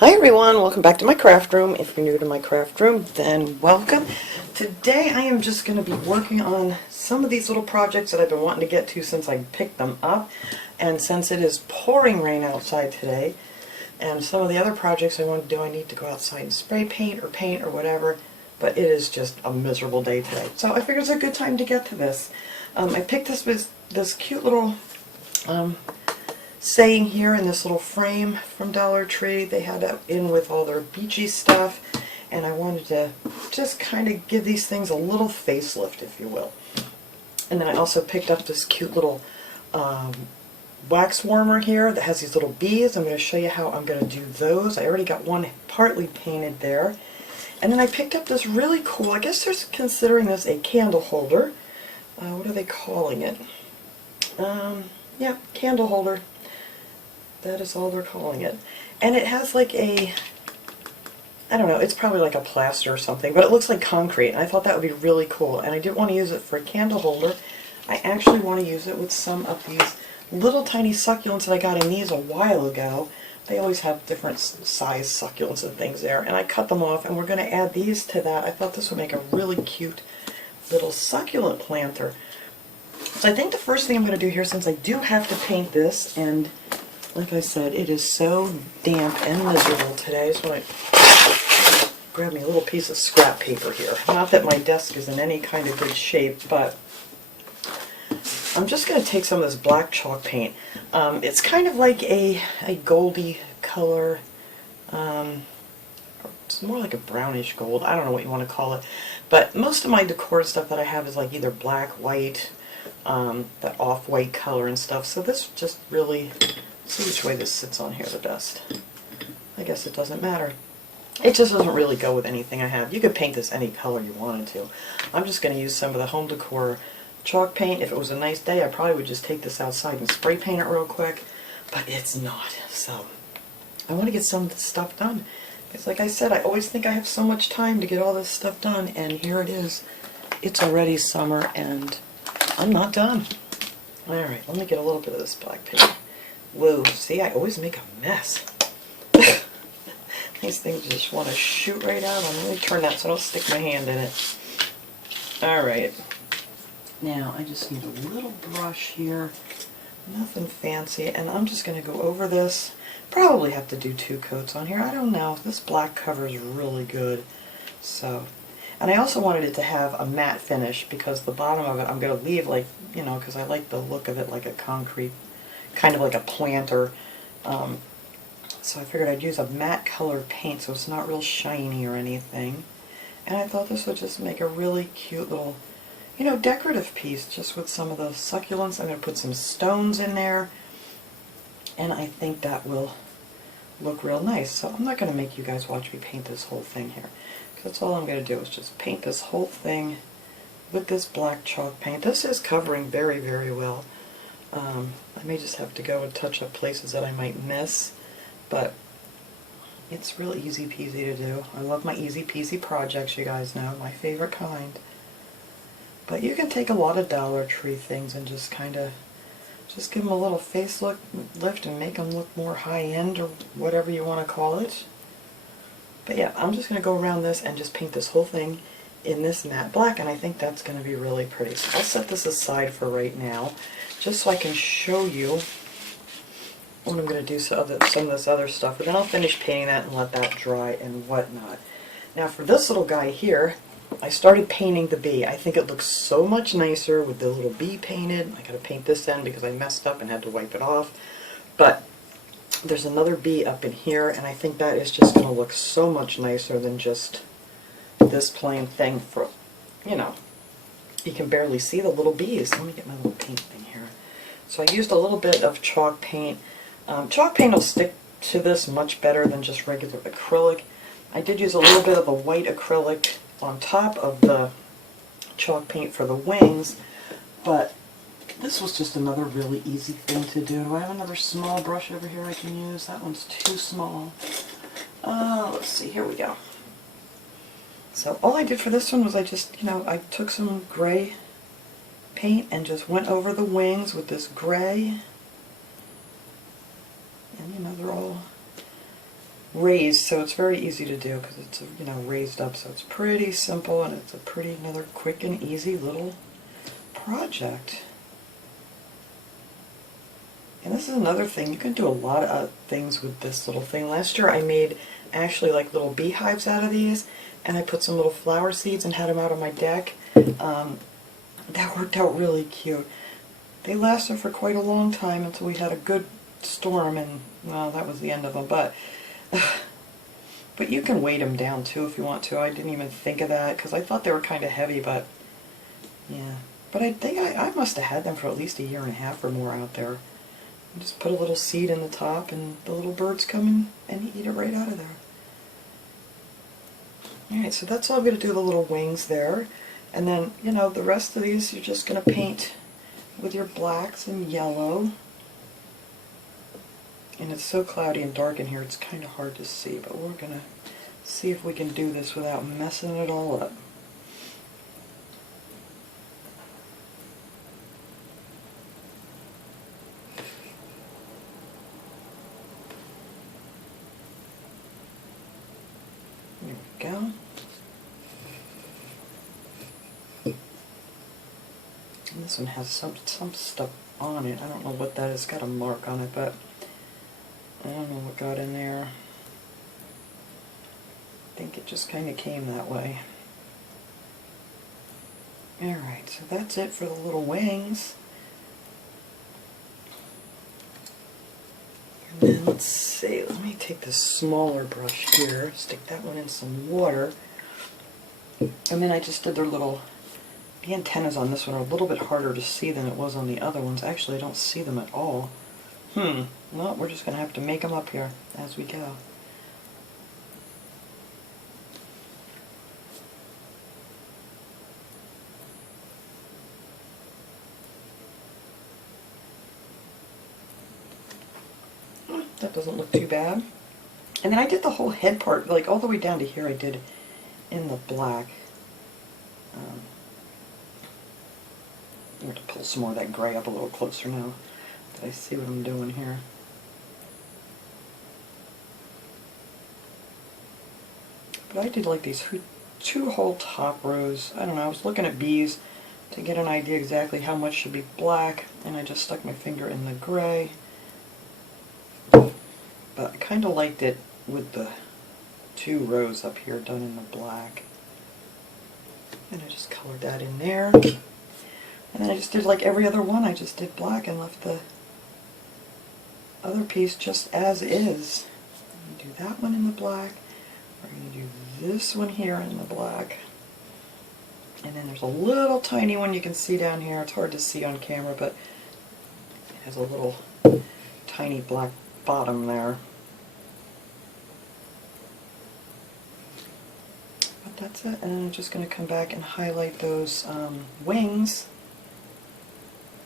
Hi everyone, welcome back to my craft room. If you're new to my craft room, then welcome. Today I am just going to be working on some of these little projects that I've been wanting to get to since I picked them up. And since it is pouring rain outside today, and some of the other projects I want to do, I need to go outside and spray paint or whatever, but it is just a miserable day today. So I figured it's a good time to get to this. I picked this cute little saying here in this little frame from Dollar Tree. They had it in with all their beachy stuff, and I wanted to just kind of give these things a little facelift, if you will. And then I also picked up this cute little wax warmer here that has these little bees. I'm going to show you how I'm going to do those. I already got one partly painted there. And then I picked up this really cool, I guess they're considering this a candle holder. What are they calling it? Yeah, candle holder. That is all they're calling it. And it has like a, I don't know, it's probably like a plaster or something, but it looks like concrete, and I thought that would be really cool. And I didn't want to use it for a candle holder. I actually want to use it with some of these little tiny succulents that I got in these a while ago. They always have different size succulents and things there, and I cut them off, and we're going to add these to that. I thought this would make a really cute little succulent planter. So I think the first thing I'm going to do here, since I do have to paint this, and like I said, it is so damp and miserable today, so I grab me a little piece of scrap paper here. Not that my desk is in any kind of good shape, but I'm just going to take some of this black chalk paint. It's kind of like a goldy color. It's more like a brownish gold. I don't know what you want to call it. But most of my decor stuff that I have is like either black, white, that off-white color and stuff. So this just really, see which way this sits on here the best. I guess it doesn't matter. It just doesn't really go with anything I have. You could paint this any color you wanted to. I'm just going to use some of the home decor chalk paint. If it was a nice day, I probably would just take this outside and spray paint it real quick, but it's not. So I want to get some of this stuff done. Because like I said, I always think I have so much time to get all this stuff done, and here it is. It's already summer, and I'm not done. Alright, let me get a little bit of this black paint. Whoa, see, I always make a mess. These things just want to shoot right out. Let me turn that so I don't stick my hand in it. Alright. Now, I just need a little brush here. Nothing fancy. And I'm just going to go over this. Probably have to do 2 coats on here. I don't know. This black cover is really good. So, and I also wanted it to have a matte finish, because the bottom of it I'm going to leave like, you know, because I like the look of it like a concrete, kind of like a planter. So I figured I'd use a matte color paint so it's not real shiny or anything. And I thought this would just make a really cute little, you know, decorative piece just with some of the succulents. I'm going to put some stones in there, and I think that will look real nice. So I'm not going to make you guys watch me paint this whole thing here. That's all I'm going to do is just paint this whole thing with this black chalk paint. This is covering very, very well. I may just have to go and touch up places that I might miss, but it's real easy peasy to do. I love my easy peasy projects, you guys know, my favorite kind. But you can take a lot of Dollar Tree things and just kind of just give them a little lift and make them look more high-end, or whatever you want to call it. But yeah, I'm just going to go around this and just paint this whole thing in this matte black, and I think that's going to be really pretty. So I'll set this aside for right now, just so I can show you what I'm going to do some of this other stuff, but then I'll finish painting that and let that dry and whatnot. Now for this little guy here, I started painting the bee. I think it looks so much nicer with the little bee painted. I got to paint this end because I messed up and had to wipe it off. But there's another bee up in here, and I think that is just going to look so much nicer than just this plain thing. For, you know, you can barely see the little bees. Let me get my little paint thing here. So I used a little bit of chalk paint. Chalk paint will stick to this much better than just regular acrylic. I did use a little bit of the white acrylic on top of the chalk paint for the wings, but this was just another really easy thing to do. Do I have another small brush over here I can use? That one's too small. Let's see, here we go. So all I did for this one was I just, you know, I took some gray paint and just went over the wings with this gray. And you know, they're all raised, so it's very easy to do because it's, you know, raised up, so it's pretty simple, and it's a pretty, another quick and easy little project. And this is another thing, you can do a lot of things with this little thing. Last year I made actually like little beehives out of these, and I put some little flower seeds and had them out on my deck. That worked out really cute. They lasted for quite a long time until we had a good storm, and well, that was the end of them. But you can weight them down too if you want to. I didn't even think of that because I thought they were kind of heavy, but yeah. But I think I must have had them for at least a year and a half or more out there. You just put a little seed in the top, and the little birds come and eat it right out of there. Alright, so that's all I'm going to do, the little wings there. And then, you know, the rest of these you're just going to paint with your blacks and yellow. And it's so cloudy and dark in here, it's kind of hard to see, but we're going to see if we can do this without messing it all up. There we go. And this one has some stuff on it. I don't know what that is. It's got a mark on it, but I don't know what got in there. I think it just kind of came that way. Alright, so that's it for the little wings. And then let's see, let me take this smaller brush here, stick that one in some water. And then I just did their little, the antennas on this one are a little bit harder to see than it was on the other ones. Actually, I don't see them at all. Well, we're just going to have to make them up here as we go. That doesn't look too bad. And then I did the whole head part, like all the way down to here I did in the black. I'm going to pull some more of that gray up a little closer now that I see what I'm doing here. But I did like these two whole top rows. I don't know, I was looking at bees to get an idea exactly how much should be black, and I just stuck my finger in the gray. But I kind of liked it with the 2 rows up here done in the black. And I just colored that in there. And then I just did like every other one, I just did black and left the other piece just as is. I'm going to do that one in the black. We're going to do this one here in the black. And then there's a little tiny one you can see down here. It's hard to see on camera, but it has a little tiny black bottom there. But that's it. And then I'm just going to come back and highlight those wings.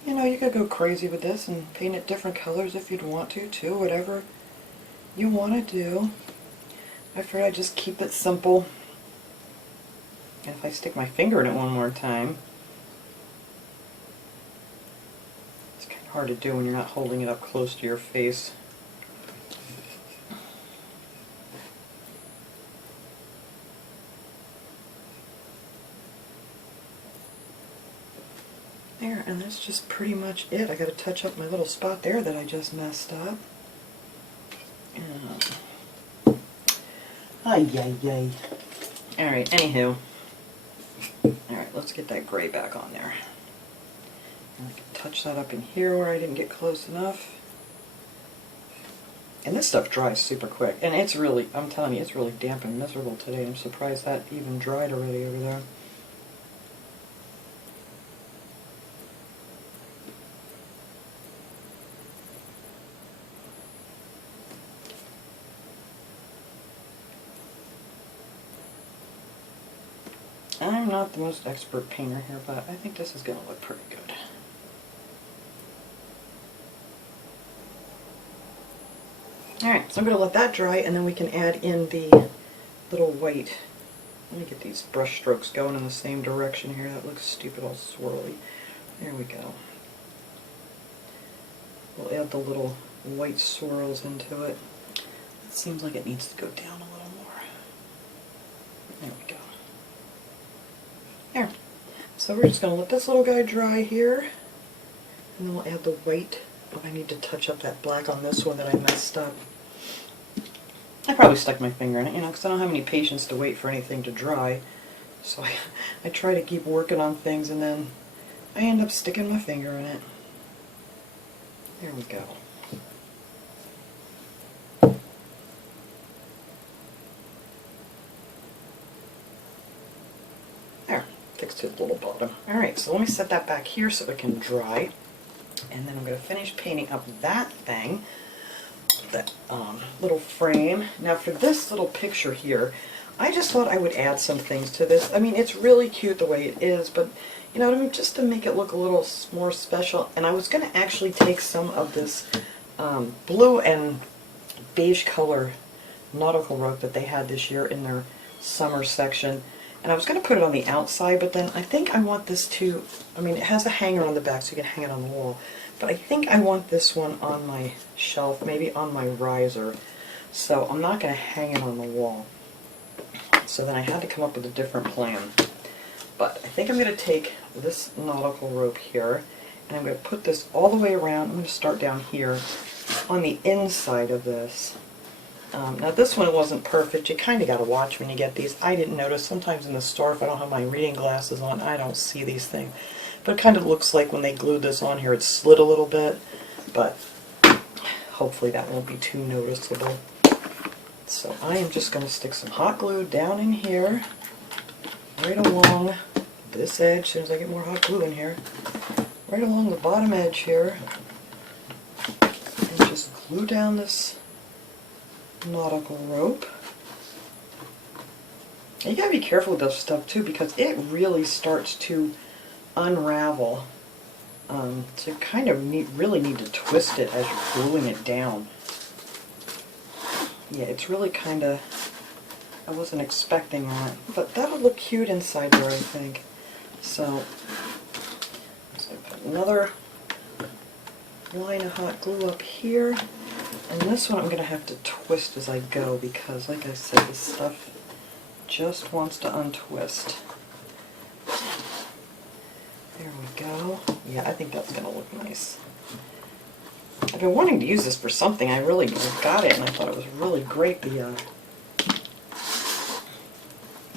You know, you could go crazy with this and paint it different colors if you'd want to too, whatever you want to do. I figured I'd just keep it simple. And if I stick my finger in it one more time, it's kind of hard to do when you're not holding it up close to your face. There, and that's just pretty much it. I got to touch up my little spot there that I just messed up. Ay, ay, ay. Alright, anywho. Alright, let's get that gray back on there. And I can touch that up in here where I didn't get close enough. And this stuff dries super quick. And it's really, I'm telling you, it's really damp and miserable today. I'm surprised that even dried already over there. I'm not the most expert painter here, but I think this is going to look pretty good. Alright, so I'm going to let that dry, and then we can add in the little white. Let me get these brush strokes going in the same direction here. That looks stupid, all swirly. There we go. We'll add the little white swirls into it. It seems like it needs to go down a little more. There we go. There. So we're just going to let this little guy dry here, and then we'll add the white. But I need to touch up that black on this one that I messed up. I probably stuck my finger in it, because I don't have any patience to wait for anything to dry. So I try to keep working on things, and then I end up sticking my finger in it. There we go. There, fixed to the little bottom. Alright, so let me set that back here so it can dry. And then I'm going to finish painting up that thing, that little frame. Now for this little picture here, I just thought I would add some things to this. I mean, it's really cute the way it is, but you know what I mean, just to make it look a little more special. And I was going to actually take some of this blue and beige color nautical rope that they had this year in their summer section, and I was going to put it on the outside, but then I think I want this to, I mean, it has a hanger on the back so you can hang it on the wall, but I think I want this one on my shelf, maybe on my riser, so I'm not going to hang it on the wall. So then I had to come up with a different plan. But I think I'm going to take this nautical rope here, and I'm going to put this all the way around. I'm going to start down here on the inside of this. Now this one wasn't perfect. You kind of got to watch when you get these. I didn't notice. Sometimes in the store, if I don't have my reading glasses on, I don't see these things. But it kind of looks like when they glued this on here, it slid a little bit. But hopefully that won't be too noticeable. So I am just going to stick some hot glue down in here, right along this edge, as soon as I get more hot glue in here, right along the bottom edge here, and just glue down this nautical rope. And you gotta be careful with this stuff too, because it really starts to unravel. So you kind of really need to twist it as you're gluing it down. Yeah, it's really kind of, I wasn't expecting that, but that'll look cute inside there, I think. So I put another line of hot glue up here, and this one I'm going to have to twist as I go, because like I said, this stuff just wants to untwist. There we go. Yeah, I think that's going to look nice. I've been wanting to use this for something. I got it, and I thought it was really great. The, you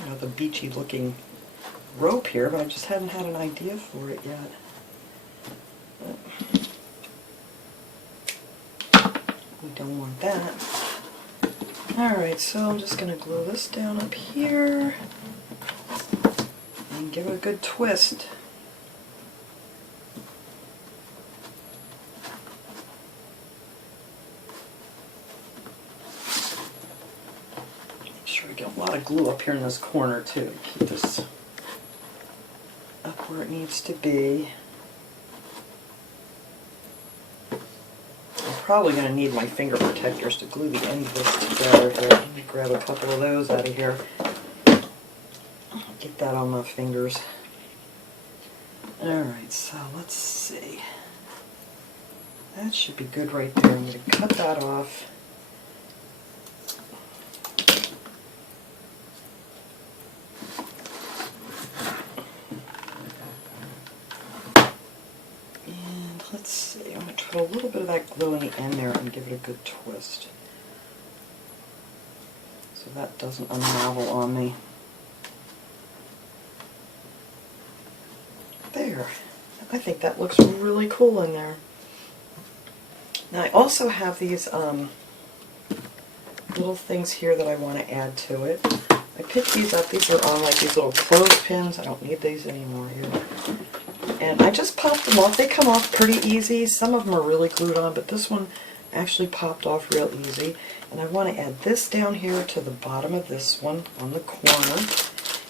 know, the beachy looking rope here, but I just haven't had an idea for it yet. We don't want that. Alright, so I'm just going to glue this down up here and give it a good twist. Make sure we get a lot of glue up here in this corner too. Keep this up where it needs to be. I'm probably going to need my finger protectors to glue the end of this together here. Let me grab a couple of those out of here. Get that on my fingers. Alright, so let's see. That should be good right there. I'm going to cut that off. Let's see, I'm going to put a little bit of that glue in the end there and give it a good twist, so that doesn't unravel on me. There. I think that looks really cool in there. Now I also have these little things here that I want to add to it. I picked these up. These are on like these little clothespins. I don't need these anymore here. And I just popped them off. They come off pretty easy. Some of them are really glued on, but this one actually popped off real easy. And I want to add this down here to the bottom of this one on the corner.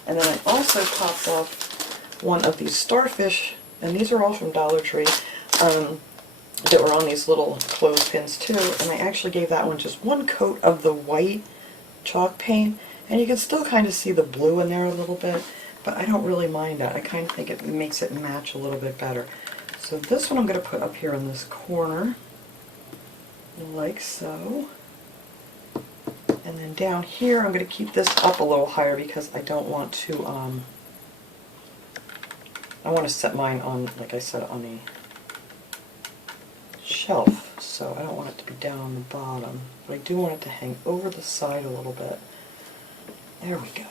And then I also popped off one of these starfish, and these are all from Dollar Tree, that were on these little clothespins too. And I actually gave that one just one coat of the white chalk paint. And you can still kind of see the blue in there a little bit. But I don't really mind that. I kind of think it makes it match a little bit better. So this one I'm going to put up here in this corner, like so. And then down here, I'm going to keep this up a little higher because I don't want to, I want to set mine on, like I said, on a shelf, so I don't want it to be down on the bottom. But I do want it to hang over the side a little bit. There we go.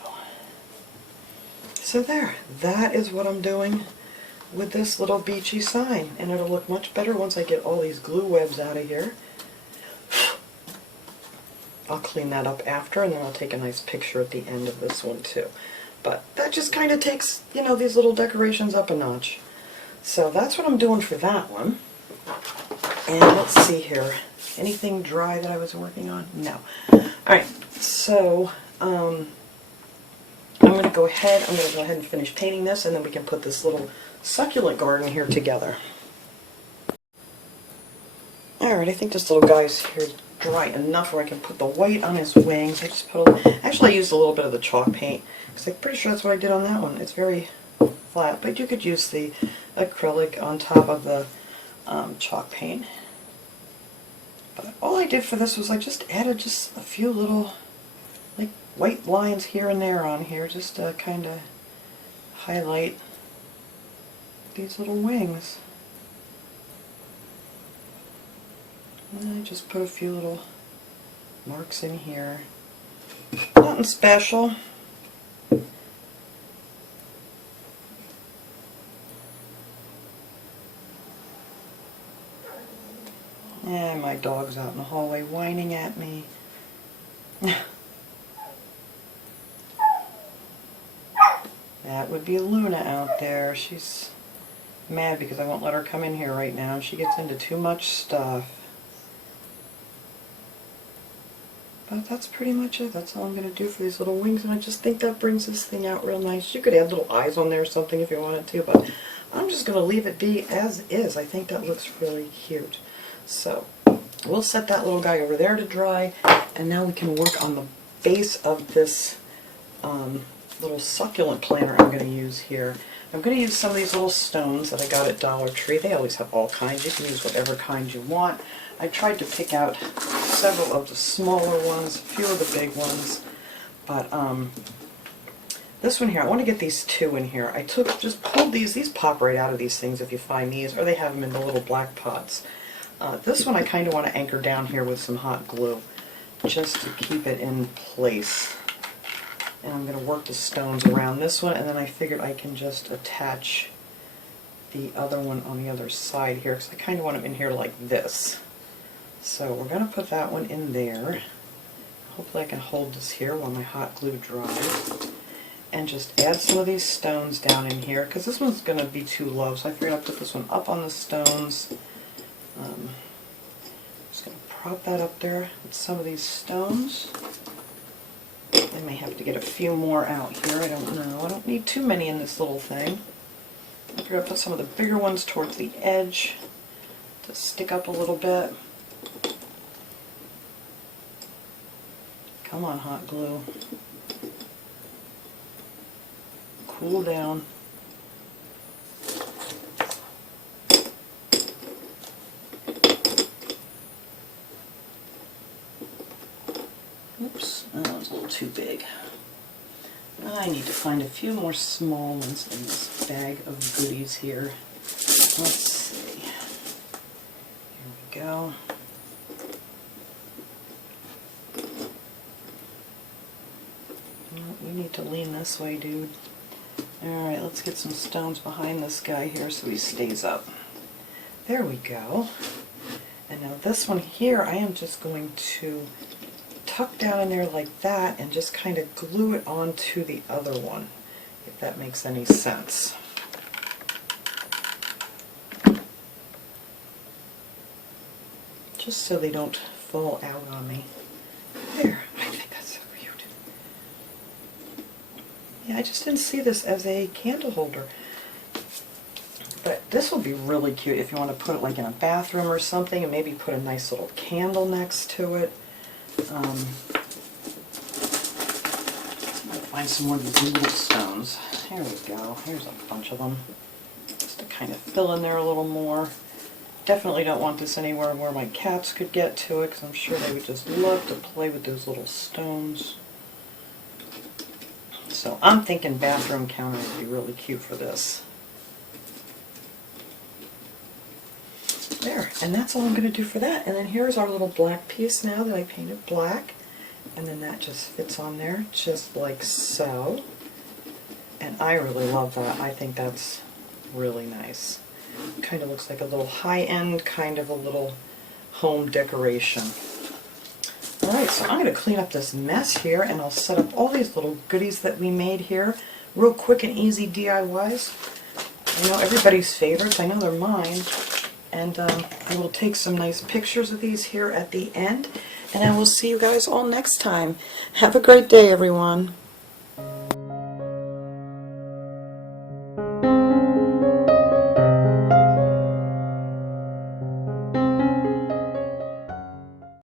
So there, that is what I'm doing with this little beachy sign, and it'll look much better once I get all these glue webs out of here. I'll clean that up after, and then I'll take a nice picture at the end of this one too. But that just kind of takes, you know, these little decorations up a notch. So that's what I'm doing for that one. And let's see here. Anything dry that I was working on? No. Alright, so I'm going to go ahead and finish painting this, and then we can put this little succulent garden here together. Alright, I think this little guy's here dry enough where I can put the white on his wings. I just put actually I used a little bit of the chalk paint, because I'm pretty sure that's what I did on that one. It's very flat, but you could use the acrylic on top of the chalk paint. But all I did for this was I just added just a few little like white lines here and there on here, just to kind of highlight these little wings. And I just put a few little marks in here. Nothing special. And my dog's out in the hallway whining at me. That would be Luna out there. She's mad because I won't let her come in here right now. She gets into too much stuff. But that's pretty much it. That's all I'm going to do for these little wings, and I just think that brings this thing out real nice. You could add little eyes on there or something if you wanted to, but I'm just going to leave it be as is. I think that looks really cute. So we'll set that little guy over there to dry, and now we can work on the base of this little succulent planter I'm going to use here. I'm going to use some of these little stones that I got at Dollar Tree. They always have all kinds. You can use whatever kind you want. I tried to pick out several of the smaller ones, a few of the big ones, but this one here, I want to get these two in here. I just pulled these pop right out of these things if you find these, or they have them in the little black pots. This one I kind of want to anchor down here with some hot glue, just to keep it in place. And I'm going to work the stones around this one, and then I figured I can just attach the other one on the other side here, because I kind of want them in here like this. So we're going to put that one in there. Hopefully I can hold this here while my hot glue dries. And just add some of these stones down in here, because this one's going to be too low, so I figured I'd put this one up on the stones. Just going to prop that up there with some of these stones. I may have to get a few more out here, I don't know. I don't need too many in this little thing. I figured I'd put some of the bigger ones towards the edge to stick up a little bit. Come on, hot glue. Cool down. Oops, that was a little too big. I need to find a few more small ones in this bag of goodies here. Let's see. Here we go. You need to lean this way, dude. Alright, let's get some stones behind this guy here so he stays up. There we go. And now this one here, I am just going to tuck down in there like that and just kind of glue it onto the other one, if that makes any sense. Just so they don't fall out on me. There, I think that's so cute. Yeah, I just didn't see this as a candle holder. But this will be really cute if you want to put it like in a bathroom or something, and maybe put a nice little candle next to it. Might find some more of these little stones. Here we go. Here's a bunch of them. Just to kind of fill in there a little more. Definitely don't want this anywhere where my cats could get to it, because I'm sure they would just love to play with those little stones. So I'm thinking bathroom counter would be really cute for this. There, and that's all I'm going to do for that. And then here's our little black piece now that I painted black. And then that just fits on there, just like so. And I really love that. I think that's really nice. Kind of looks like a little high-end, kind of a little home decoration. Alright, so I'm going to clean up this mess here, and I'll set up all these little goodies that we made here. Real quick and easy DIYs. I know everybody's favorites. I know they're mine. And I will take some nice pictures of these here at the end. And I will see you guys all next time. Have a great day, everyone.